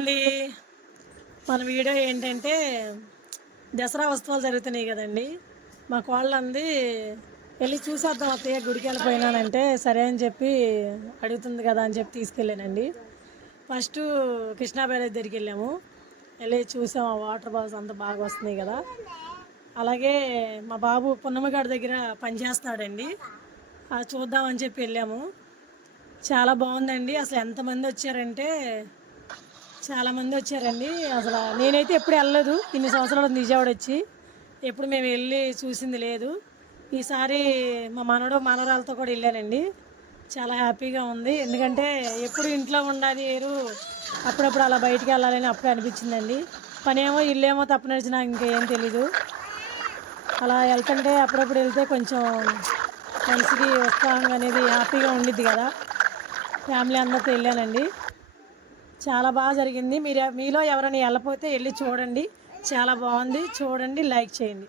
అండి. మన వీడియో ఏంటంటే దసరా ఉత్సవాలు జరుగుతున్నాయి కదండి. మా కోళ్ళంది వెళ్ళి చూసేద్దాం అత్తయ్య గుడికి వెళ్ళిపోయినానంటే సరే అని చెప్పి అడుగుతుంది కదా అని చెప్పి తీసుకెళ్ళానండి. ఫస్ట్ కృష్ణా బ్యారేజ్ దగ్గరికి వెళ్ళాము. వెళ్ళి చూసాం ఆ వాటర్ బాల్స్ అంతా బాగా వస్తున్నాయి కదా. అలాగే మా బాబు పున్నమ్మగాడి దగ్గర పనిచేస్తున్నాడండి. అది చూద్దామని చెప్పి వెళ్ళాము. చాలా బాగుందండి. అసలు ఎంతమంది వచ్చారంటే చాలామంది వచ్చారండి. అసలు నేనైతే ఎప్పుడు వెళ్ళలేదు, ఇన్ని సంవత్సరాలు విజయవాడ వచ్చి ఎప్పుడు మేము వెళ్ళి చూసింది లేదు. ఈసారి మా మనవరాలతో కూడా వెళ్ళానండి. చాలా హ్యాపీగా ఉంది. ఎందుకంటే ఎప్పుడు ఇంట్లో ఉండాలి వేరు, అప్పుడప్పుడు అలా బయటికి వెళ్ళాలని అప్పుడే అనిపించిందండి. పనేమో ఇల్లేమో తప్పనిచ్చి నాకు ఇంకేం తెలీదు. అలా వెళ్తుంటే అప్పుడప్పుడు వెళ్తే కొంచెం మనసుకి ఉత్సాహంగా అనేది హ్యాపీగా ఉండిద్ది కదా. ఫ్యామిలీ అందరితో వెళ్ళానండి. చాలా బాగా జరిగింది. మీలో ఎవరైనా వెళ్ళకపోతే వెళ్ళి చూడండి. చాలా బాగుంది. చూడండి, లైక్ చేయండి.